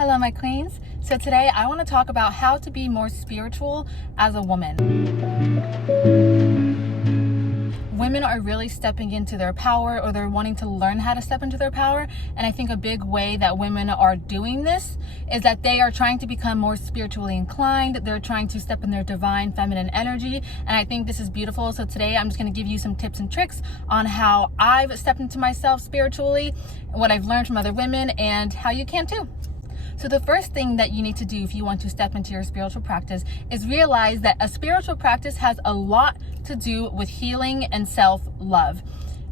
Hello, my queens. So today I want to talk about how to be more spiritual as a woman. Women are really stepping into their power, or they're wanting to learn how to step into their power. And I think a big way that women are doing this is that they are trying to become more spiritually inclined. They're trying to step in their divine feminine energy. And I think this is beautiful. So today I'm just going to give you some tips and tricks on how I've stepped into myself spiritually, what I've learned from other women, and how you can too. So the first thing that you need to do if you want to step into your spiritual practice is realize that a spiritual practice has a lot to do with healing and self-love.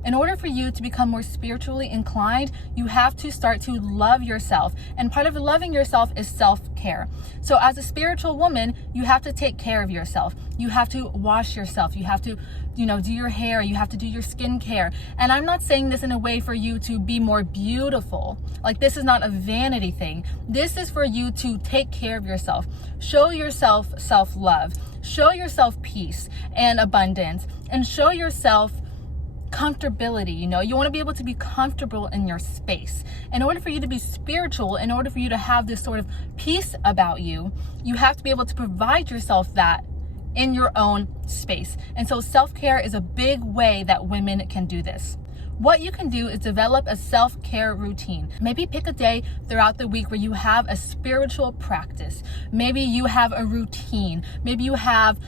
In order for you to become more spiritually inclined, you have to start to love yourself. And part of loving yourself is self-care. So as a spiritual woman, you have to take care of yourself. You have to wash yourself. You have to, do your hair. You have to do your skincare. And I'm not saying this in a way for you to be more beautiful. Like, this is not a vanity thing. This is for you to take care of yourself. Show yourself self-love. Show yourself peace and abundance. And show yourself comfortability. You want to be able to be comfortable in your space. In order for you to be spiritual, in order for you to have this sort of peace about you, you have to be able to provide yourself that in your own space. And so self-care is a big way that women can do this. What you can do is develop a self-care routine. Maybe pick a day throughout the week where you have a spiritual practice. Maybe you have a routine. Maybe you have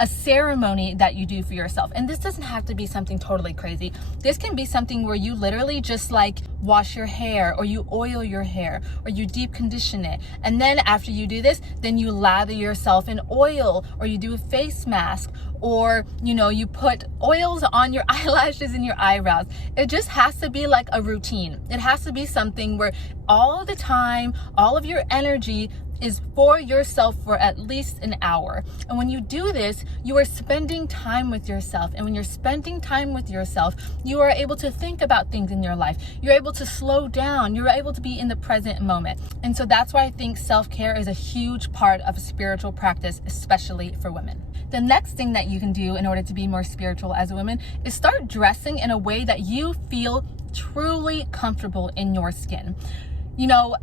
a ceremony that you do for yourself. And this doesn't have to be something totally crazy. This can be something where you literally just wash your hair, or you oil your hair, or you deep condition it. And then after you do this, then you lather yourself in oil, or you do a face mask, or you put oils on your eyelashes and your eyebrows. It just has to be like a routine. It has to be something where all the time, all of your energy is for yourself for at least an hour. And when you do this, you are spending time with yourself. And when you're spending time with yourself, you are able to think about things in your life. You're able to slow down. You're able to be in the present moment. And so that's why I think self-care is a huge part of a spiritual practice, especially for women. The next thing that you can do in order to be more spiritual as a woman is start dressing in a way that you feel truly comfortable in your skin.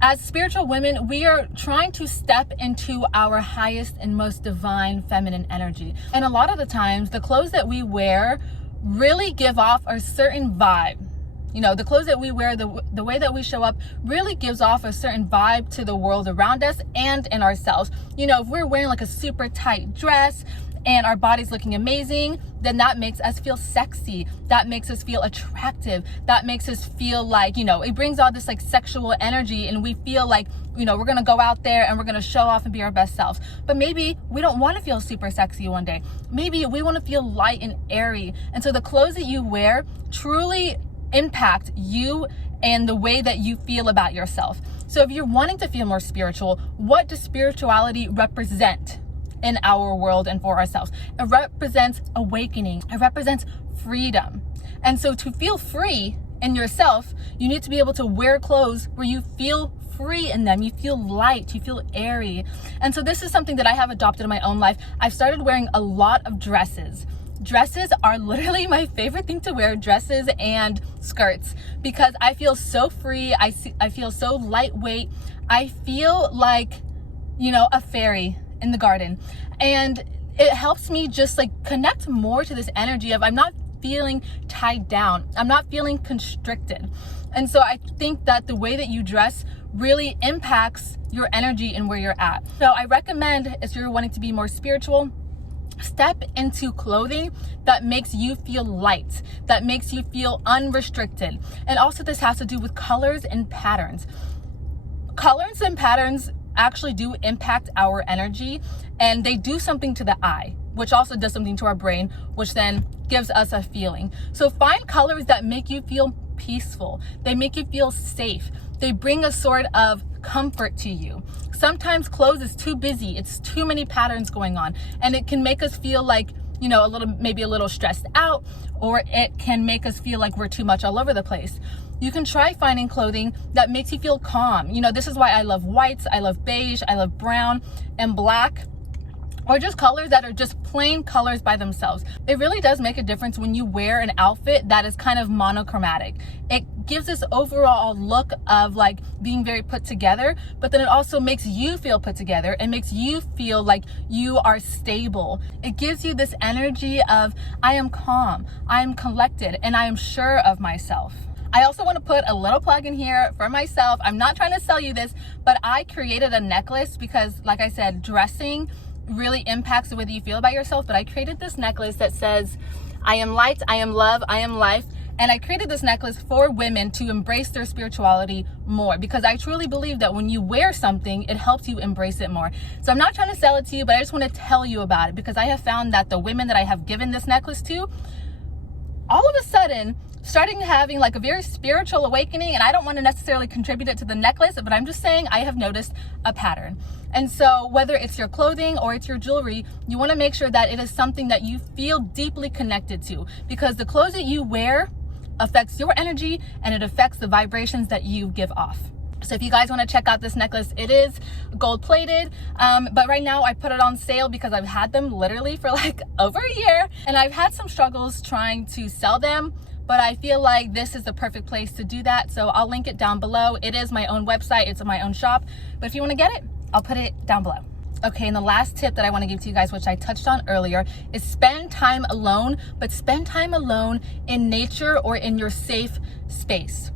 As spiritual women, we are trying to step into our highest and most divine feminine energy. And a lot of the times, the clothes that we wear really give off a certain vibe. The clothes that we wear, the way that we show up really gives off a certain vibe to the world around us and in ourselves. If we're wearing a super tight dress and our body's looking amazing, then that makes us feel sexy. That makes us feel attractive. That makes us feel it brings all this sexual energy, and we feel we're gonna go out there and we're gonna show off and be our best selves. But maybe we don't wanna feel super sexy one day. Maybe we wanna feel light and airy. And so the clothes that you wear truly impact you and the way that you feel about yourself. So if you're wanting to feel more spiritual, what does spirituality represent in our world and for ourselves? It represents awakening. It represents freedom. And so to feel free in yourself, you need to be able to wear clothes where you feel free in them. You feel light, you feel airy. And so this is something that I have adopted in my own life. I've started wearing a lot of dresses. Dresses are literally my favorite thing to wear, dresses and skirts, because I feel so free. I feel so lightweight. I feel like, a fairy in the garden. And it helps me just connect more to this energy of I'm not feeling tied down. I'm not feeling constricted. And so I think that the way that you dress really impacts your energy and where you're at. So I recommend, if you're wanting to be more spiritual, step into clothing that makes you feel light, that makes you feel unrestricted. And also this has to do with colors and patterns. Colors and patterns actually do impact our energy, and they do something to the eye, which also does something to our brain, which then gives us a feeling. So find colors that make you feel peaceful. They make you feel safe. They bring a sort of comfort to you. Sometimes clothes is too busy. It's too many patterns going on, and it can make us feel maybe a little stressed out, or it can make us feel like we're too much all over the place. You can try finding clothing that makes you feel calm. This is why I love whites, I love beige, I love brown and black. or just colors that are just plain colors by themselves. It really does make a difference when you wear an outfit that is kind of monochromatic. It gives this overall look of like being very put together, but then it also makes you feel put together and makes you feel like you are stable. It gives you this energy of, I am calm, I am collected, and I am sure of myself. I also want to put a little plug in here for myself. I'm not trying to sell you this, but I created a necklace because, like I said, dressing really impacts the way that you feel about yourself. But I created this necklace that says, I am light, I am love, I am life. And I created this necklace for women to embrace their spirituality more, because I truly believe that when you wear something, it helps you embrace it more. So I'm not trying to sell it to you, but I just want to tell you about it, because I have found that the women that I have given this necklace to, all of a sudden, starting having like a very spiritual awakening. And I don't want to necessarily contribute it to the necklace, but I'm just saying I have noticed a pattern. And so whether it's your clothing or it's your jewelry, you want to make sure that it is something that you feel deeply connected to, because the clothes that you wear affects your energy and it affects the vibrations that you give off. So if you guys want to check out this necklace, it is gold plated, but right now I put it on sale because I've had them literally for like over a year, and I've had some struggles trying to sell them, but I feel like this is the perfect place to do that. So I'll link it down below. It is my own website, it's my own shop, but if you want to get it, I'll put it down below. Okay, and the last tip that I want to give to you guys, which I touched on earlier, is spend time alone, but spend time alone in nature or in your safe space.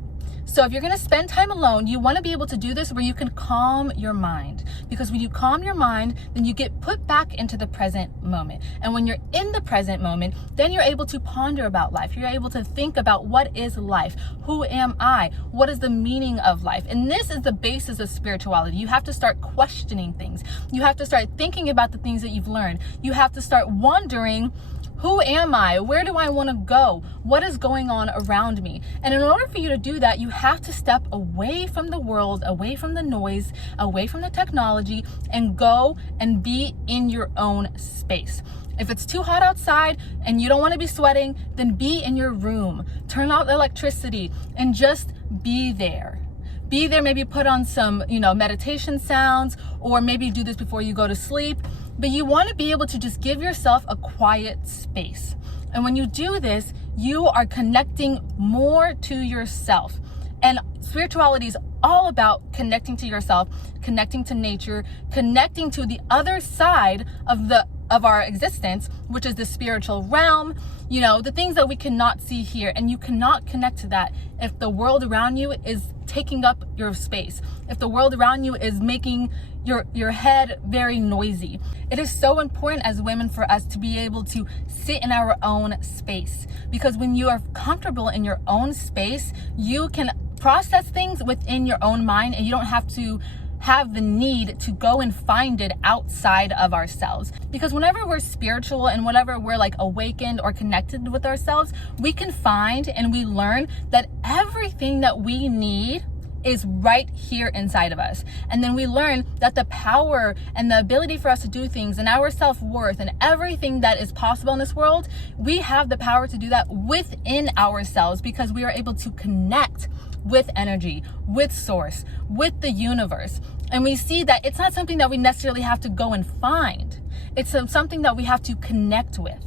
So if you're going to spend time alone, you want to be able to do this where you can calm your mind, because when you calm your mind, then you get put back into the present moment. And when you're in the present moment, then you're able to ponder about life. You're able to think about, what is life? Who am I? What is the meaning of life? And this is the basis of spirituality. You have to start questioning things. You have to start thinking about the things that you've learned. You have to start wondering, who am I? Where do I want to go? What is going on around me? And in order for you to do that, you have to step away from the world, away from the noise, away from the technology, and go and be in your own space. If it's too hot outside and you don't want to be sweating, then be in your room. Turn out the electricity and just be there. Be there, maybe put on some, meditation sounds, or maybe do this before you go to sleep. But you want to be able to just give yourself a quiet space. And when you do this, you are connecting more to yourself. And spirituality is all about connecting to yourself, connecting to nature, connecting to the other side of our existence, which is the spiritual realm, the things that we cannot see here. And you cannot connect to that if the world around you is taking up your space, if the world around you is making your head very noisy. It is so important as women for us to be able to sit in our own space, because when you are comfortable in your own space, you can process things within your own mind, and you don't have to have the need to go and find it outside of ourselves. Because whenever we're spiritual and whenever we're like awakened or connected with ourselves, we can find and we learn that everything that we need is right here inside of us. And then we learn that the power and the ability for us to do things and our self-worth and everything that is possible in this world, we have the power to do that within ourselves, because we are able to connect with energy, with source, with the universe. And we see that it's not something that we necessarily have to go and find. It's something that we have to connect with.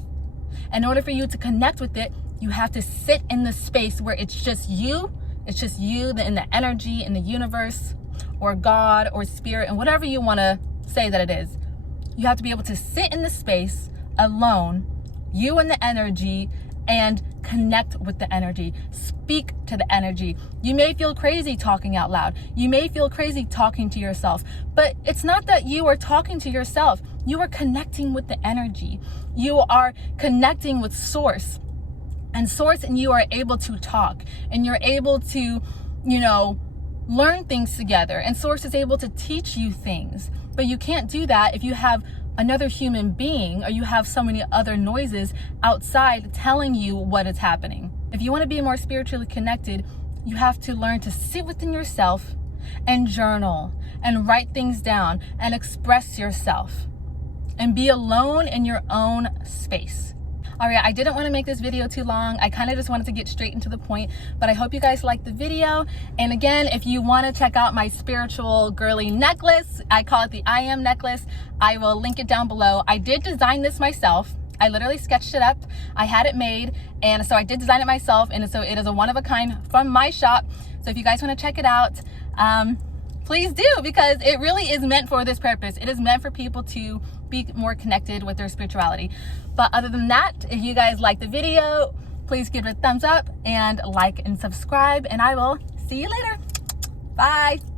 In order for you to connect with it, you have to sit in the space where it's just you in the energy, in the universe, or God, or spirit, and whatever you want to say that it is. You have to be able to sit in the space alone, you and the energy, and connect with the energy. Speak to the energy. You may feel crazy talking out loud. You may feel crazy talking to yourself, but it's not that you are talking to yourself. You are connecting with the energy. You are connecting with source. And source and you are able to talk, and you're able to, learn things together. And source is able to teach you things. But you can't do that if you have another human being, or you have so many other noises outside telling you what is happening. If you want to be more spiritually connected, you have to learn to sit within yourself and journal and write things down and express yourself and be alone in your own space. All right, I didn't want to make this video too long. I kind of just wanted to get straight into the point, but I hope you guys liked the video. And again, if you want to check out my spiritual girly necklace, I call it the I Am necklace. I will link it down below. I did design this myself. I literally sketched it up. I had it made, and so I did design it myself, and so it is a one of a kind from my shop. So if you guys want to check it out, please do, because it really is meant for this purpose. It is meant for people to be more connected with their spirituality. But other than that, if you guys like the video, please give it a thumbs up and like and subscribe, and I will see you later. Bye.